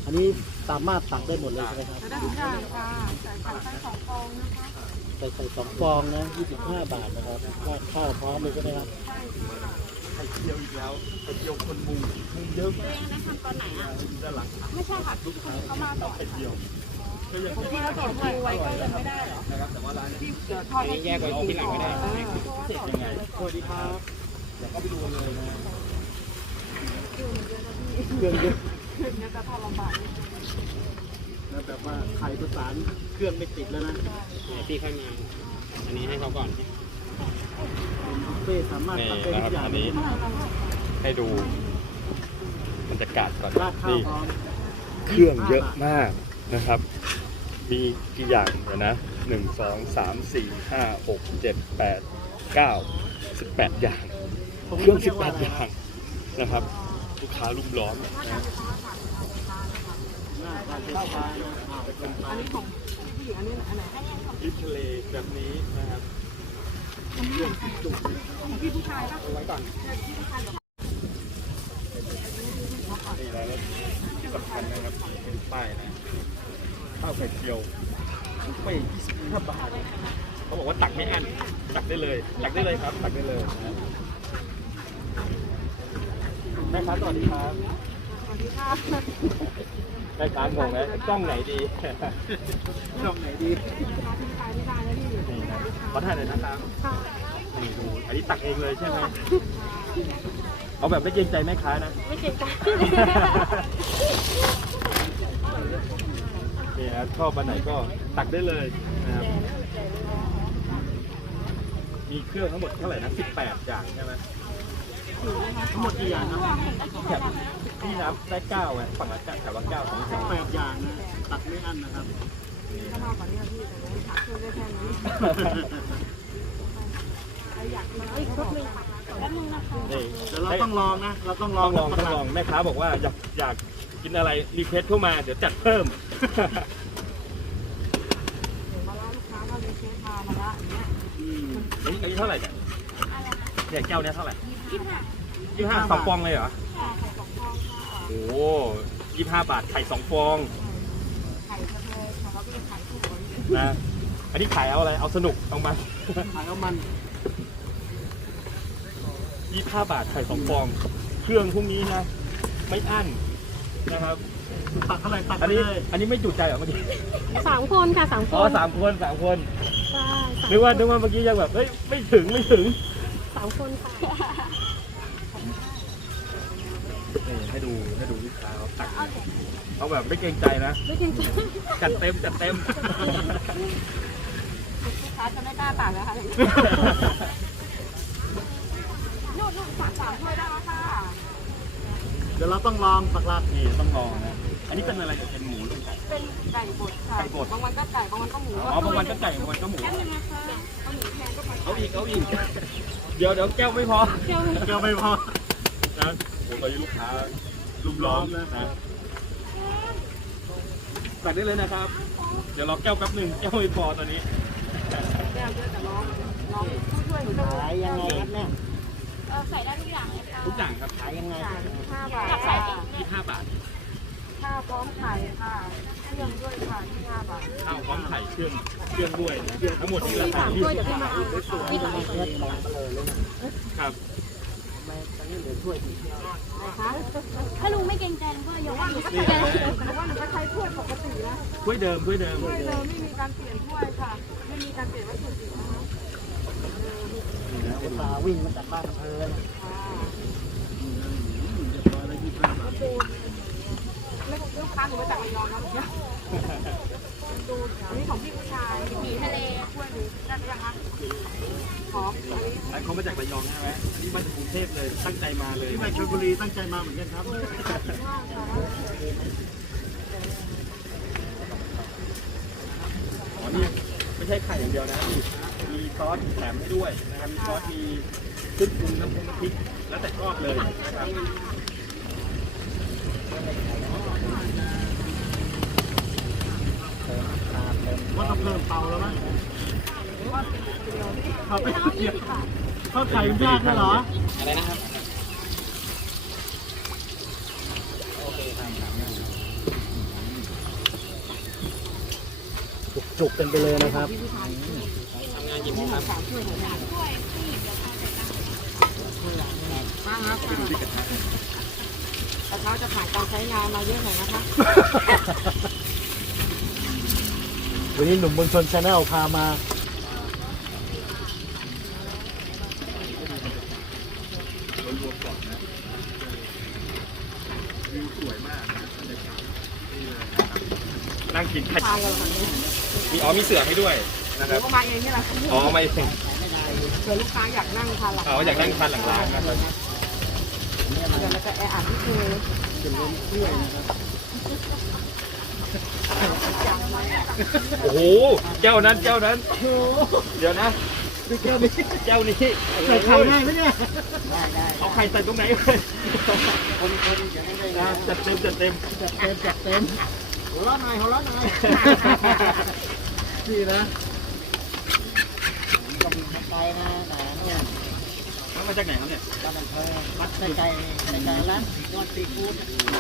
อันนี้สามารถตักได้หมดเลยใช่ไหมครับได้ทุกอย่างค่ะใส่ไข่2 ฟองนะคะใส่2 ฟองนะ25 บาทนะครับราดข้าวพร้อมเลยใช่ไหมครับไข่เจียวอีกแล้วไข่เจียวคนมุงเยอะมากได้ทำตอนไหนอ่ะด้านหลังไม่ใช่ค่ะเขามาก่อนไข่เจียวก็ยังที่เราต่อคิวไว้ก็ยังไม่ได้เหรอนะครับแต่ว่าร้านนี้ทอดแยกไว้ที่หลังไม่ได้เสร็จยังไงสวัสดีครับเดี๋ยวก็ไปดูเลยนะเครื่องเยอะเนี่ยจะทอดลำบากนะแบบว่าไข่ประสานเครื่องไม่ติดแล้วนะพี่ข้างในอันนี้ให้เขาก่อนเป็นบุฟเฟ่ต์สามารถตักได้ทุกอย่างอันนี้ ให้ดูบรรยากาศก่อนราดข้าวนี่พร้อมเครื่องเยอะมากนะครับ มีกี่อย่างเดี๋ยวนะ1 2 3 4 5 6 7 8 9 18 อย่าง เครื่อง18 อย่างนะครับ ลูกค้ารุมล้อมนะข้าวปลาเป็นปลาอันนี้ของพี่อันนี้อันไหนริมทะเลแบบนี้นะครับของพี่ผู้ชายป่ะไว้ก่อนนี่แล้วที่สำคัญนะครับเป็นป้ายนะข้าวไข่เจียวบุฟเฟ่ต์25 บาทเขาบอกว่าตักไม่อั้นตักได้เลยตักได้เลยครับตักได้เลยนะแม่ค้าสวัสดีครับสวัสดีค่ะแม่ค้างงไหมกล้องไหนดีช่องไหนดีพี่ชายไม่ได้แล้วพี่นี่นะขอถ่ายหน่อยนะครับนี่ดูอันนี้ตักเองเลยใช่ไหมเอาแบบไม่เกรงใจแม่ค้านะไม่เจ็บใจนี่นะชอบอันไหนก็ตักได้เลยนะครับมีเครื่องทั้งหมดเท่าไหร่นะ18 อย่างใช่ไหมทั้งหมดกี่อย่างนะแถบที่นับได้9ไงฝั่งละ9แถวละ9ของแถว 8 อย่างนะตักไม่อั้นนะครับถ้ามากกว่านี้พี่แต่ไม่ช่วยได้แค่นี้อยากมาอีกชุดนึงแป๊บนึงนะคะนี่แต่เราต้องลองนะ เราต้องลต้ออง งลองต้องลองแม่ค้าบอกว่าอยากกินอะไรรีเควสเข้ามาเดี๋ยวจัดเพิ่มเดี๋ยวมาล่าลูกค้ามาเลยเชฟพามาละอย่างเงี้ยอันนี้เท่าไหร่เนี่ยเนี่ยแก้วเนี้ยเท่าไหร่ 25 25 2 ฟองเลยเหรอไข่2 ฟองค่ะโอ้25 บาทไข่2 ฟองไข่กระเทียมค่ะแล้วก็เป็นไข่ทุกคนนะอันนี้ขายเอาอะไรเอาสนุกเอามาขายเอามัน 25 บาทไข่2 ฟอง เครื่องพวกนี้นะ ไม่อั้นนะครับตักเท่าไหร่ตักอันไปนี้เลยอันนี้ไม่จุใจเหรอเมื่อกี้ 3 คนค่ะ3 คอ๋อน 3 คนใช่นึกว่าเมื่อกี้ยังแบบเฮ้ยไม่ถึง 3 คนค่ะนี่ให้ดูลูกค้าเขาตักเอาแบบไม่เกรงใจนะไม่จริงจัดเต็มลูกค้าจะไม่กล้าตักแล้วค่ะนู่นฝาก3 ถ้วยได้แล้วค่ะเดี๋ยวเราต้องลองปักหลักนี่ต้องลองนะ อันนี้เป็นอะไรเป็นหมูหรือไก่เป็นไก่บดค่ะไก่บดบางวันก็ไก่บางวันก็หมูอ๋อบางวันก็ไก่บางวันก็หมูแค่นึงนะคะเอาหมูแทนก็พอเอาอีกเดี๋ยวแก้วไม่พอแก้วไม่พอนะโอ้ตอนนี้ลูกค้าลุมล้อมนะตัดได้เลยนะครับ เดี๋ยวรอแก้วแป๊บหนึ่งแก้วไม่พอตอนนี้แก้วเยอะแต่น้องผู้ช่วยหนูจะขายยังไงครับเนี่ยใส่ได้ทุกอย่างเลยค่ะทุกอย่างครับขายยังไง 5 บาท 25 บาทข้าวพร้อมไข่ค่ะเครื่องด้วยค่ะ5 บาทข้าวพร้อมไข่เครื่องด้วยนะทั้งหมดที่ราคา 3 ถ้วยเดี๋ยวพี่มาเอานี่ขายเงินมาเลยเลยนะครับ ทำไมตอนนี้เหลือถ้วยอีกนะคะถ้าลุงไม่เกรงใจลุงก็ยกว่าหนูก็นี่ใช้แต่ว่าหนูก็ใช้ถ้วยปกตินะถ้วยเดิมถ้วยเดิมไม่มีการเปลี่ยนถ้วยค่ะ ไม่มีการเปลี่ยนวัตถุดิบนะคะอุตส่าห์วิ่งมาจากบ้านอำเภอเนี่ยเรียบร้อยแล้ว25 บาทลูกค้าหนูมาจากระยองนะดูอันนี้ของพี่ผู้ชายหมีทะเลถ้วยหนูได้ไหมยังคะขออันนี้อันเขามาจากระยองใช่ไหมอันนี้มาจากกรุงเทพเลยตั้งใจมาเลยที่มาชลบุรีตั้งใจมาเหมือนกันครับอ๋อนี่ไม่ใช่ไข่อย่างเดียวนะมีซอสแถมให้ด้วยนะครับมีซอสมีเครื่องปรุงน้ำพริกแล้วแต่ชอบเลยนะครับว่าต้องเพิ่มเตาแล้วมั้งเขาไปเดียวเขาไข่ยากเลยเหรออะไรนะครับเจุกๆกันไปเลยนะครับพี่ผู้ชายทำงานกี่โมงครับสามถ้วยผมมาครับแต่เขาจะผ่านการใช้งานมาเยอะหน่อยนะคะวันนี้หนุ่มเมืองชนชาแนลพามารวมๆก่อนนะวิวสวยมากนะบรรยากาศนี่เลยนะครับนั่งกินไข่ทานเลยค่ะมีเสือให้ด้วยนะคหรืรัอบ ว่ามาเองนี่แหละอ๋อไม่เผื่อลูกค้าอยากนั่งทานหลังอยากนั่งทานหลังร้านนะครับเดี๋ยวเราจะแออัดที่คือโอ้โหแก้วนั้นเดี๋ยวนะแก้วนี้ใส่ไข่ได้ไหมเนี่ยเอาไข่ใส่ตรงไหนเลยจัดเต็มหัวเราะหน่อยนี่นะก็มีไปนะเนี่ยแล้วมาจากไหนครับเนี่ยบ้านอำเภอวัดไกลร้านยอดซีฟู้ด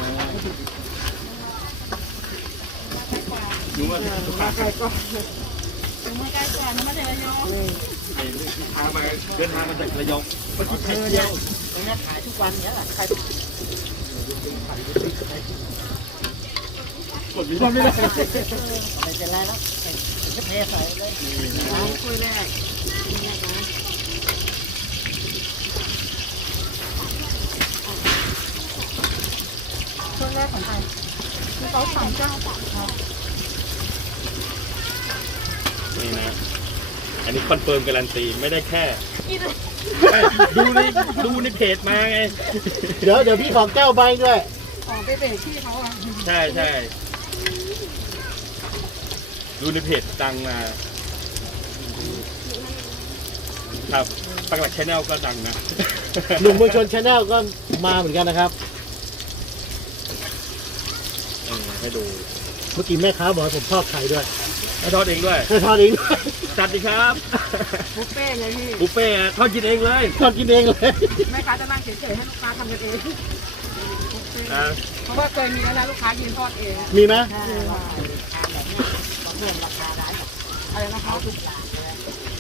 รู้ว่าลูกค้าไก่ก็ไม่ใกล้ก่อนนะมาเดี๋ยวโยมลูกค้ามาเดินทางมาจากระยองมากินไข่เออเจีเนี่ยยวตรงนี้ขายทุกวันเนี้ยแหละขายกดไม่ได้ไม่เป็นไรแล้วจะเทใส่เลยร้านคุยแรกนี่นะช่วงแรกของใครคือเขาสั่งเจ้าครับนี่นะ อันนี้คอนเฟิร์มการันตีไม่ได้แค่ ดูในเพจมาไงเดี๋ยวพี่ขอแก้วใบด้วยอ๋อไปเบรกที่เขาอ่ะใช่ดูในเพจดังมา ครับปักหลักชแนลก็ดังนะหนุ่มเมืองชนชาแนลก็มาเหมือนกันนะครับให้ดูเมื่อกี้แม่ค้าบอกให้ผมทอดไข่ด้วยให้ทอดเองด้วยให้ทอดเองด้วยจัดดีครับบุฟเฟ่ต์ไงพี่บุฟเฟ่ต์ทอดกินเองเลยทอดกินเองเลยแม่ค้าจะนั่งเฉยๆให้ลูกค้าทำกันเองบุฟเฟ่ต์นะเพราะว่าเคยมีแล้วนะลูกค้ายืนทอดเองมีไหมใช่แบบนี้เพิ่มราคาได้อะไรนะคะทุกอย่างเลย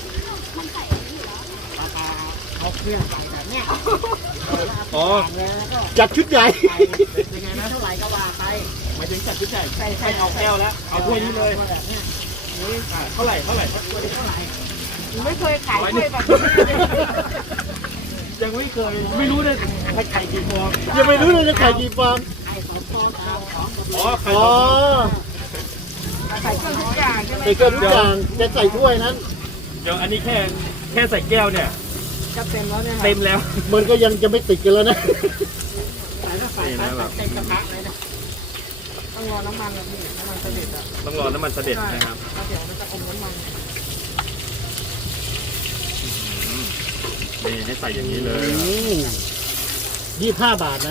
ราคาเขาเครื่องใส่แบบเนี้ยอ๋อแล้วก็จัดชุดใหญ่เป็นไงนะเท่าไหร่ก็ว่าไปหมายถึงจัดชุดใหญ่ใส่ให้เอาแก้วแล้วเอาถ้วยนี้เลยแบบเนี้ยเท่าไหร่เท่าไหร่ไม่เคยขายถ้วยแบบนี้ยังไม่เคยไม่รู้เลยให้ไข่กี่ฟองยังไม่รู้เลยจะไข่กี่ฟองไข่สองฟองสามฟองอ๋อไข่อ๋อใส่เครื่องทุกอย่างใช่ไหมใส่เกลือทุกอย่างจะใส่ถ้วยนั้นเดี๋ยวอันนี้แค่ใส่แก้วเนี่ยจะเต็มแล้วเนี่ยเต็มแล้วมันก็ยังจะไม่ติดกันแล้วนะใส่แล้วใส่เต็มกระทะเลยนะต้องรอน้ำมันนะพี่น้ำมันเสด็จอ่ะต้องรอน้ำมันเสด็จนะครับแล้วเดี๋ยวมันจะอมน้ำมันนี่ให้ใส่อย่างนี้เลย 25 บาทนะ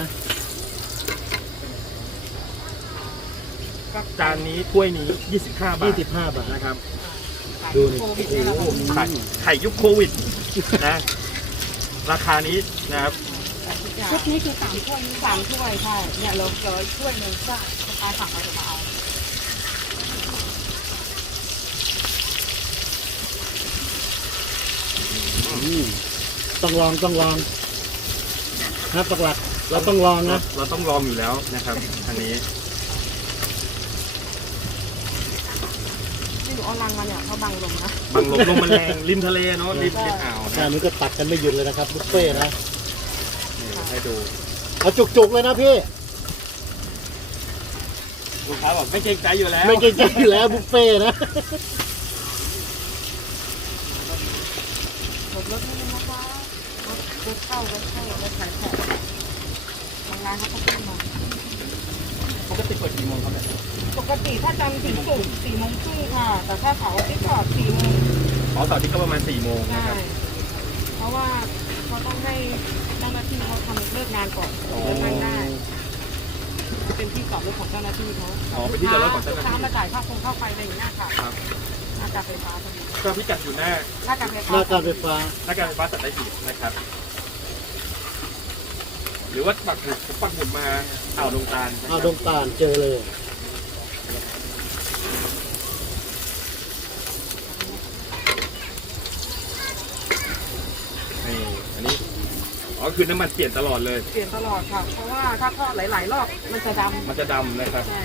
จานนี้ถ้วยนี้25 บาท 25 บาทนะครับดูนี่โควิดนี่แหละครับไข่ยุคโควิดนะ ราคานี้นะครับชุดนี้คือ3 ถ้วย3 ถ้วยใช่เนี่ยเราเจอถ้วยหนึ่งก็ตายสั่งเราจะมาเอาต้องลองนะปักหลักเราต้องลองนะเราต้องลองอยู่แล้วนะครับ อันนี้ที่หนูเอาลังมาเนี่ยเขาบังลมนะบางลมมันแรงริมทะเลเนาะริมอ่าวแค่นะนี้ก็ตักกันไม่หยุดเลยนะครับบุฟเฟ่ต์นะนี่ให้ดูเอาจุกๆเลยนะพี่ลูกค้าบอกไม่เกรงใจอยู่แล้วไม่เกรงใจอยู่แล้วบุฟเฟ่ต์นะหมดรถนิดนึงนะคะรถเข้ารถขายแขกทางร้านเขาก็ขึ้นมาปกติเปิดกี่โมงครับเนี่ยปกติถ้าจันทร์ถึงศุกร์4 โมงครึ่งค่ะ แต่ถ้าเสาร์อาทิตย์ก็4 โมงอ๋อเสาร์อาที่ก็ประมาณ4 โมงใช่นะครับเพราะว่าเขาต้องให้เจ้าหน้าที่เขาทำเลิกงานก่อนถึงจะนั่งได้ เป็นที่จอดรถของเจ้าหน้าที่เขาอ๋อเป็นที่จอดรถของเจ้าหน้าที่ลูกค้ามาจ่ายค่าไฟอะไรอย่างเงี้ยค่ะครับหน้าการไฟฟ้าพอดีก็พิกัดอยู่หน้าหน้าการไฟฟ้าหน้าการไฟฟ้าหน้าการไฟฟ้าสัตหีบนะครับ หรือว่าปักหมุดมาอ่าวดงตาลนะครับเอาดงตาลเจอเลยอคือน้ำมันเปลี่ยนตลอดเลยเปลี่ยนตลอดค่ะ เพราะว่าถ้าทอดหลายๆรอบมันจะดำมันจะดำนะครับใช่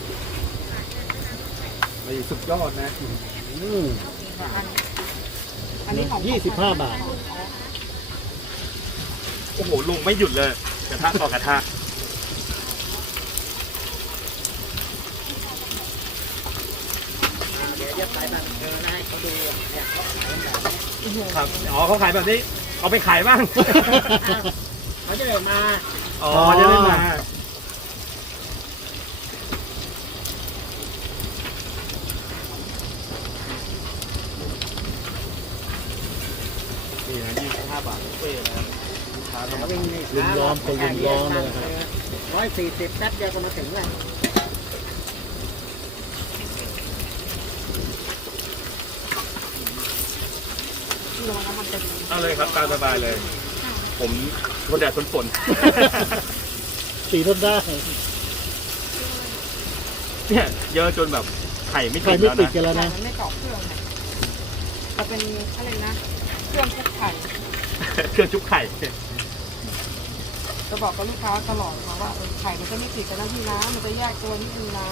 นี่สุดยอดนะค่ะอันนี้ของ 25 บาทโอ้โหลงไม่หยุดเลยกระทะต่อกระทะเดี๋ยวจะไปบังเกอร์ให้เขาดูเนี่ยเขาขายแบบนี้ครับอ๋อเขาขายแบบนี้เอาไปขายบ้างเขาจะได้มาอ๋อจะได้มานี่นะ25 บาทบุฟเฟ่ต์นะครับลูกค้าต้องมาวิ่งนี่ลุมล้อมตัวลุมล้อมเลยครับ 140แป๊บเดียวก็มาถึงแล้วที่เราน้ำมันจะดีเอาเลยครับตามสบายเลย ผมทนแดดทนฝนสีทนได้เนี่ยเยอะจนแบบไข่ไม่ใครติดไม่แล้วติดนะกันแล้วแต่นะมันไม่กรอบเครื่องเนี่ยจะเป็นอะไรนะ เครื่องชุบไข่เครื่องชุบไข่จะบอกกับลูกค้าตลอดค่ะว่าไข่มันจะไม่ติดกันนะพี่นะ มันจะแยกตัวนิดนึงนะ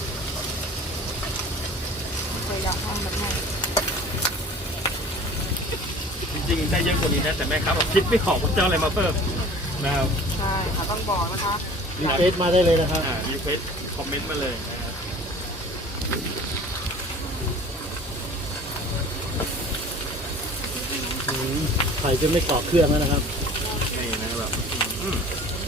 พยายามทำมันให้จริงๆได้เยอะกว่านี้นะ แต่แม่ค้าบอกคิดไม่ออกว่าจะเอาอะไรมาเพิ่มนะครับใช่ค่ะต้องบอกนะคะรีเฟซมาได้เลยนะครับรีเควสคอมเมนต์มาเลยนะครับไข่จะไม่เกาะเครื่องแล้วนะครับนี่นะแบบอืม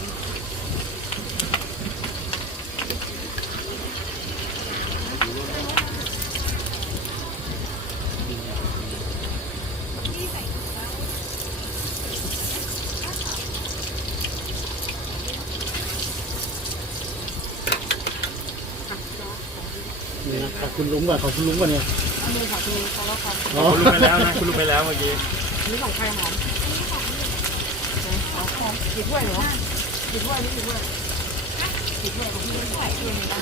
นี่นะขอบคุณลุงก่อนขอบคุณลุงก่อนเนี่ยอันนี้ค่ะคือเขาแล้วค่ะอ๋อคุณลุงไปแล้วนะคุณลุงไปแล้วเมื่อกี้อันนี้ของใครหอมอ๋อของกี่ถ้วยเหรอกี่ถ้วยนี่กี่ถ้วยกี่ถ้วยของพี่ถ้วยถ้วยนึงได้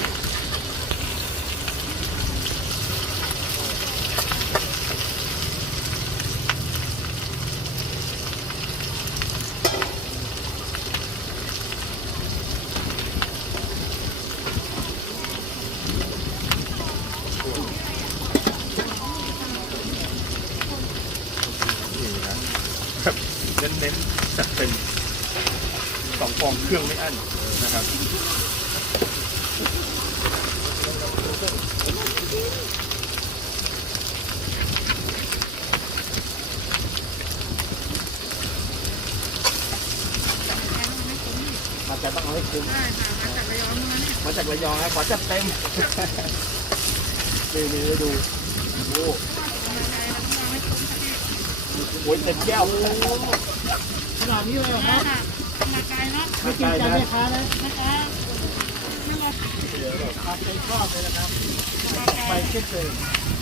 นี่นะแบบเน้นๆจัดเป็น2 ฟองเครื่องไม่อั้นนะครับมันจะต้องเอาให้คุ้มมาจากระยองนะขอจัดเต็มนี่ดูโอ้โหเต็มแก้วขนาดนี้เลยเหรอครับมาไกลเนาะไม่กินกันแม่ค้านะนะคะไม่มาครับใจชอบเลยนะครับ ไปเช่นเคย